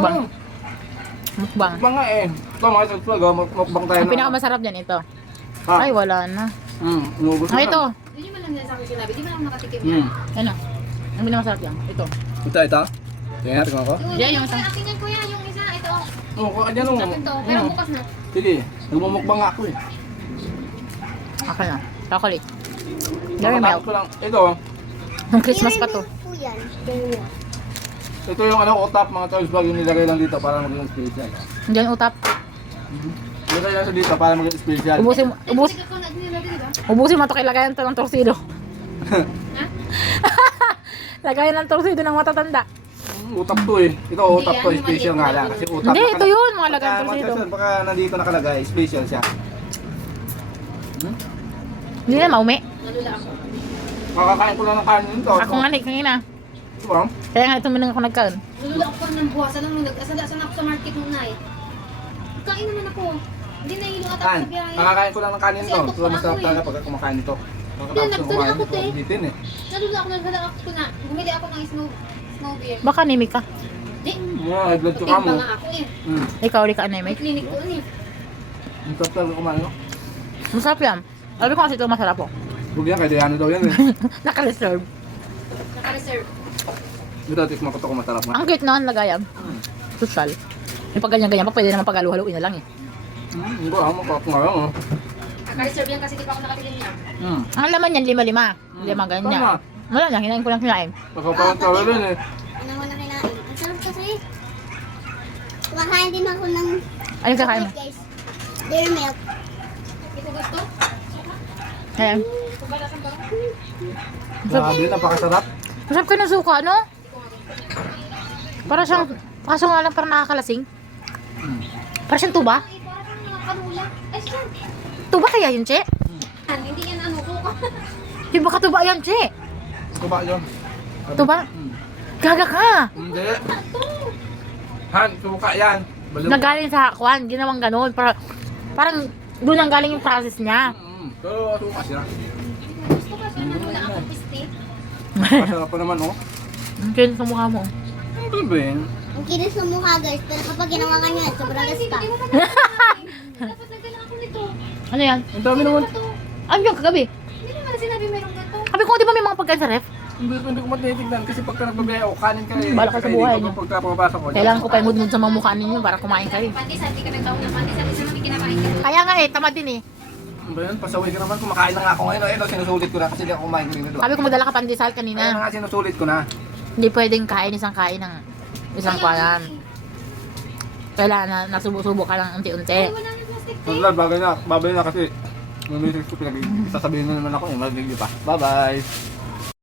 Mukbang. Mukbang. Mukbang nga eh. Ito mga subscribe, mukbang tayo. Ang pinakamasarap dyan ito. Ha? Ay, wala na. Inubos Ay, ito. Hindi mo lang sa akin sinabi. Di ba lang nakatikim Hmm. yan? Ano? Ang pinakamasarap yan. Ito. Ito. Tingnan natin ko. Yan, yung isang- Akin yan kuya, yung isa. Ito. Oo, kanya nung. Akin to. Pero bukas na. Sige, nagmumukbang nga ako eh. Akin na. Chocolate. Dairy Nakakain milk. ko lang. Ito, Ang Christmas pa to. ito yung ano, utap mga choice bag yung nilagay lang dito para maging special. Diyan utap. Nilagay lang sa dito para maging special. Ubusin mo. Ubus. Ito ko na nilagay, di ba? Ubusin mo ito kay lagayan ito ng torsido. Ha? Lagayan ng torsido ng matatanda. Utap to eh. Ito utap to, Hindi, special ano, nga lang. Kasi utap. Hindi, ito yun. Mga lagayan Baka, torsido. baka nandito nakalagay, special siya. Hindi na maumi. Nalula ako. Makakain ko lang ng kanin nito. Ako nga ni kanina. Diba? Kaya nga tuminang ako nagkaon. Nalula ako ng buwasan lang nung nag-asala ako sa market nung night. Kain naman ako. Hindi nahilo ata ako Kan, sa biyahe. makakain ko lang ng kanin Kasi to. antok So, pa masarap ako talaga eh. pag kumakain nito. Hindi, nagtulak ako, te. Bitin eh. Nalula ako na. Bumili ako ng snow beer. Baka anemic ka. Di. Mga high blood ka Puting mo. pa nga ako eh. Ikaw, di ka May anemic. clinic ko eh. Ang sarap talaga kumain no? Masarap yan. Sabi ko kasi ito masarap po. Huwag yan, kay Diana daw yan eh. Naka-reserve. Naka-reserve. Ito, tikman ko ito kung masarap nga. Ang cute na ang lagayan. Social. Yung pag ganyan-ganyan pa, pwede naman pag-halu-haluin na lang eh. Hindi ko alam, makakap nga lang oh. Naka-reserve yan kasi di pa ako nakatikim niya. Ang laman yan, 5-5. 5 ganyan. Tama. Wala na, kinain ko lang kinain. Nakaparang tawag rin eh. Ano mo na kinain? Ang sarap kasi. Kumakain din ako ng Ayun kakain mo. guys. Dairy milk. Ito gusto? Ayan. Pagbalasang ba? Grabe, napakasarap. Masarap ka ng suka, no? Para siyang, kaso nga lang parang nakakalasing. Para siyang tuba. Ay, parang nakakanula. Ay, siya. Tuba kaya yun, Che? Hindi yan ano ko. Di ba katuba yan, Che? Tuba yun. Tuba? Gaga ka! Hindi. Han, suka yan. Baliw. Nagaling sa kwan, ginawang ganun. Parang doon ang galing yung process niya. Pero suka siya. Gusto ka siya nanula ako piste. Masarap pa naman oh. Ang cute sa mukha mo. Ano ba yun? Ang kinis sa mukha guys. Pero kapag ginawa ka nyo, sobrang Kasi gasta. hindi mo naman dapat nagdala ako nito. Ano yan? Ang dami naman. Ito. Ano yung kagabi? Hindi naman sinabi merong ganito. Sabi ko, di ba may mga pagkain sa ref? Hindi ko matitignan kasi pagka nagbabiyahe ako, kanin ka eh. Bala ka sa buhay niyo. Pagka pumapasok ko. Kailangan ko pa imudmud sa mga mukha ninyo para kumain kayo. Pandesal, di ka nagtawag ng pandesal. Isa namin kinakain ka. Kaya nga eh, tamad din eh. Ano ba yun? Pasaway ka naman. Kumakain na nga ako ngayon. Ito, sinusulit ko na kasi hindi ako kumain rin ito. Sabi ko magdala ka pandesal Kaya kanina. na nga sinusulit ko na. Hindi pwedeng kain ng isang kwanan. Kailangan na nasubo-subo ka lang unti-unti. Ay, wala na plastic. Wala, bagay na kasi. May message ko sasabihin na naman ako eh. Mag-review pa. Bye-bye.